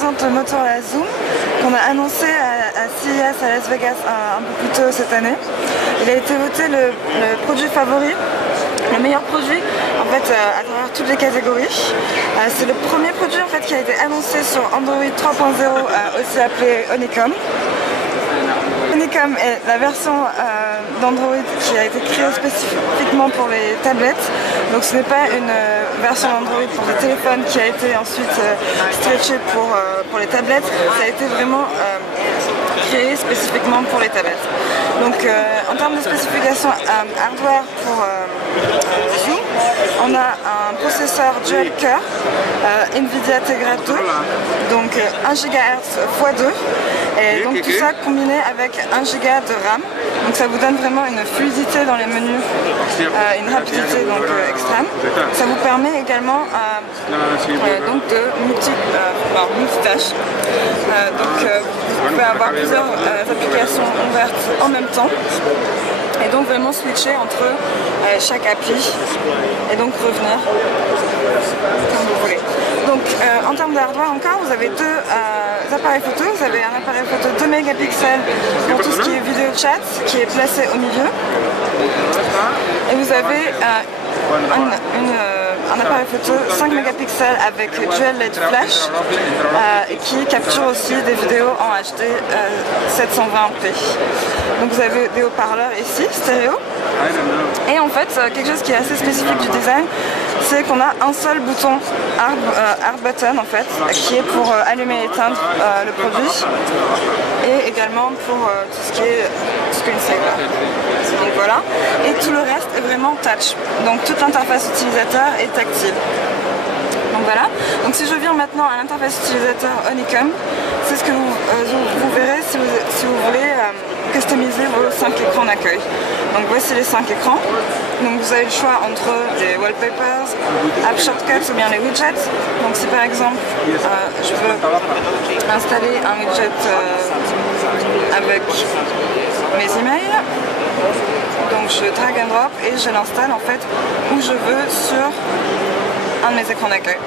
représente le Motorola Xoom qu'on a annoncé à CES à Las Vegas un peu plus tôt cette année. Il a été voté le produit favori, le meilleur produit en fait à travers toutes les catégories. C'est le premier produit en fait qui a été annoncé sur Android 3.0, aussi appelé Honeycomb. Honeycomb est la version d'Android qui a été créée spécifiquement pour les tablettes. Donc ce n'est pas une version d'Android pour les téléphones qui a été ensuite stretchée pour les tablettes. Ça a été vraiment créé spécifiquement pour les tablettes. Donc en termes de spécifications hardware pour Xoom, on a un processeur dual core Nvidia Tegra 2, donc 1 GHz x 2, et donc tout ça combiné avec 1 Go de RAM. Donc ça vous donne vraiment une fluidité dans les menus, une rapidité donc extrême. Ça vous permet également donc de multitâches. Vous pouvez avoir plusieurs applications ouvertes en même temps et donc vraiment switcher entre chaque appli et donc revenir comme vous voulez. Donc en termes de hardware encore, vous avez deux appareils photo. Vous avez un appareil photo 2 mégapixels pour tout ce qui est vidéo chat qui est placé au milieu. Et vous avez un appareil photo 5 mégapixels avec dual LED flash qui capture aussi des vidéos en HD 720p. Donc vous avez des haut-parleurs ici, stéréo. Et en fait, quelque chose qui est assez spécifique du design, c'est qu'on a un seul bouton hard button en fait, qui est pour allumer et éteindre le produit, et également pour tout ce qui est screensaver. Donc voilà. Et tout le reste est vraiment touch. Donc toute l'interface utilisateur est tactile. Donc voilà. Donc si je viens maintenant à l'interface utilisateur Honeycomb, c'est ce que vous verrez si vous voulez customiser vos 5 écrans d'accueil. Donc voici les 5 écrans. Donc vous avez le choix entre les wallpapers, app shortcuts ou bien les widgets. Donc si par exemple je veux installer un widget avec mes emails, donc je drag and drop et je l'installe en fait où je veux sur un de mes écrans d'accueil.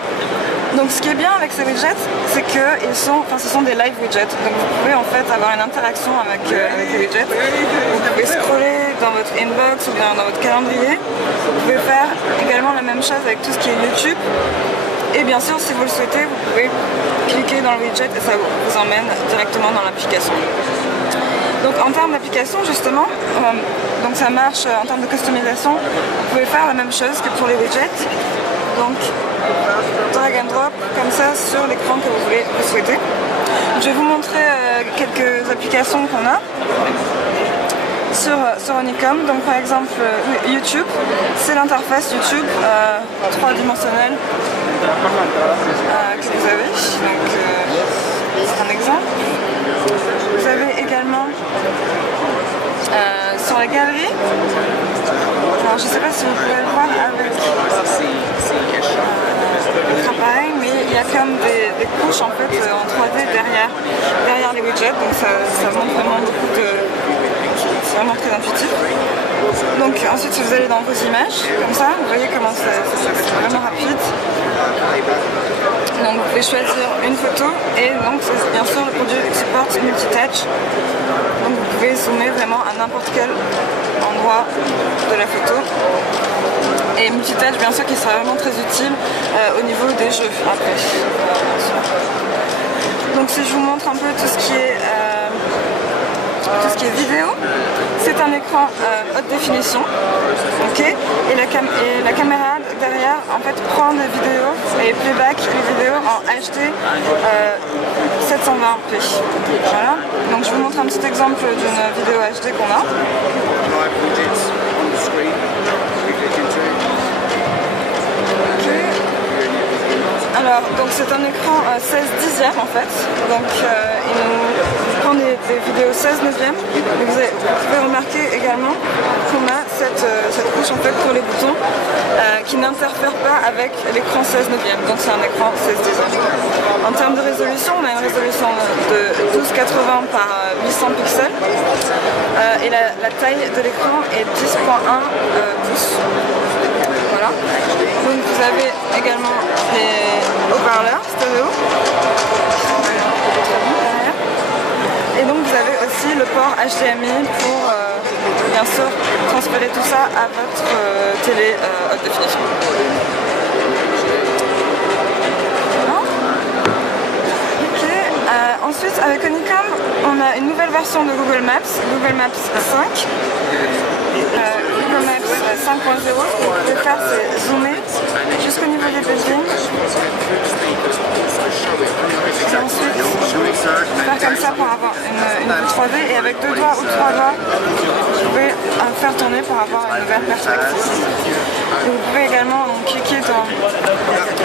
Donc ce qui est bien avec ces widgets, c'est que ce sont des live widgets. Donc vous pouvez en fait avoir une interaction avec les widgets. Vous pouvez scroller dans votre inbox ou bien dans votre calendrier. Vous pouvez faire également la même chose avec tout ce qui est YouTube. Et bien sûr, si vous le souhaitez, vous pouvez cliquer dans le widget et ça vous emmène directement dans l'application. Donc en termes d'application justement, donc ça marche en termes de customisation, vous pouvez faire la même chose que pour les widgets. Donc drag and drop comme ça sur l'écran que vous souhaitez. Je vais vous montrer quelques applications qu'on a sur Honeycomb. Donc par exemple YouTube, c'est l'interface YouTube 3-dimensionnelle que vous avez. Donc c'est un exemple. Vous avez également sur la galerie, alors je ne sais pas si vous pouvez le voir avec votre appareil, mais il y a comme des couches en fait en 3D derrière les widgets, donc ça montre vraiment beaucoup de... c'est vraiment très intuitif. Donc ensuite si vous allez dans vos images, comme ça, vous voyez comment c'est vraiment rapide. Donc vous pouvez choisir une photo et donc bien sûr le produit supporte multitouch. Donc vous pouvez zoomer vraiment à n'importe quel endroit de la photo. Et multitouch bien sûr qui sera vraiment très utile au niveau des jeux après. Donc si je vous montre un peu tout ce qui est vidéo, c'est un écran haute définition, ok, et la caméra derrière en fait prend des vidéos et playback les vidéos en HD 720p. Voilà, donc je vous montre un petit exemple d'une vidéo HD qu'on a. Alors, donc c'est un écran 16:10 en fait, donc il nous prend des vidéos 16:9. Vous pouvez remarquer également qu'on a cette couche en fait pour les boutons qui n'interfère pas avec l'écran 16:9, donc c'est un écran 16:10. En termes de résolution, on a une résolution de 1280 par 800 pixels et la taille de l'écran est 10.1 pouces. Voilà. Voilà. Donc vous avez également des haut-parleurs stéréo. Et donc vous avez aussi le port HDMI pour bien sûr transférer tout ça à votre télé haute définition. Ensuite, avec Honeycomb, on a une nouvelle version de Google Maps 5. Google Maps 5.0, ce que vous pouvez faire, c'est zoomer jusqu'au niveau des buildings. Et ensuite, faire comme ça pour avoir une vue 3D. Et avec 2 doigts ou 3 doigts, vous pouvez faire tourner pour avoir une nouvelle perspective. Et vous pouvez également cliquer dans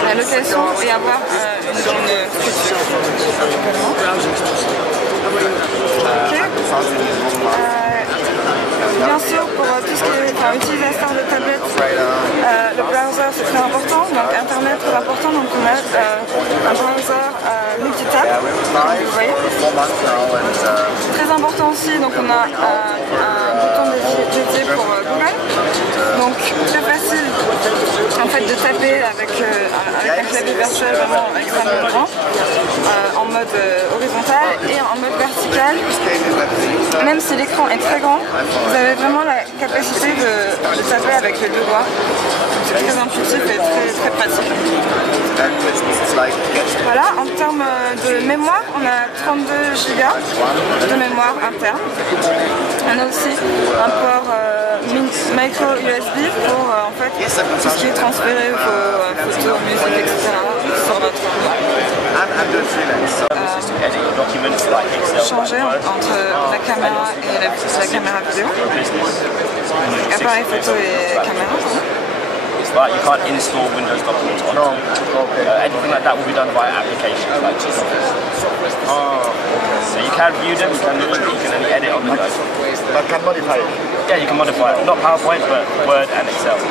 la location et avoir une sculpture. Okay. Bien sûr, pour tout ce qui est utilisateur de tablette, le browser c'est très important, donc Internet très important, donc on a un browser multitap, comme vous voyez. Très important aussi, donc on a un bouton dédié pour Google, donc très facile en fait de taper avec un clavier virtuel vraiment extrêmement grand, en mode horizontal et en mode vertical. Même si l'écran est très grand, vous avez vraiment la capacité de taper avec les 2 doigts. C'est très intuitif et très pratique. Voilà, en termes de mémoire, on a 32 Go de mémoire interne. On a aussi un port micro USB pour en fait tout ce qui est transférer vos photos, musique, etc. sur votre changer entre la caméra et la caméra vidéo. Appareil photo et caméra. But you can't install Windows documents on it. Anything like that will be done via applications like So you can view them, you can only edit on the go. But can modify it? Yeah, you can modify it. Not PowerPoint, but Word and Excel.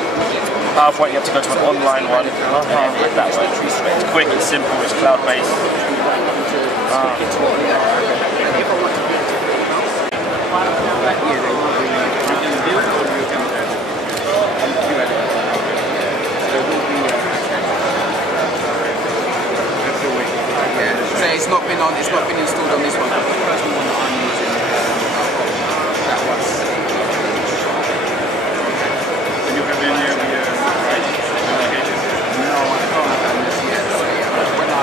PowerPoint, you have to go to an online one and edit it that way. It's quick, it's simple, it's cloud-based. So it's not been installed on this one. The personal one that I'm using, that was. And you have any No, I can't have done this yet. So yeah, but when I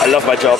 I love my job.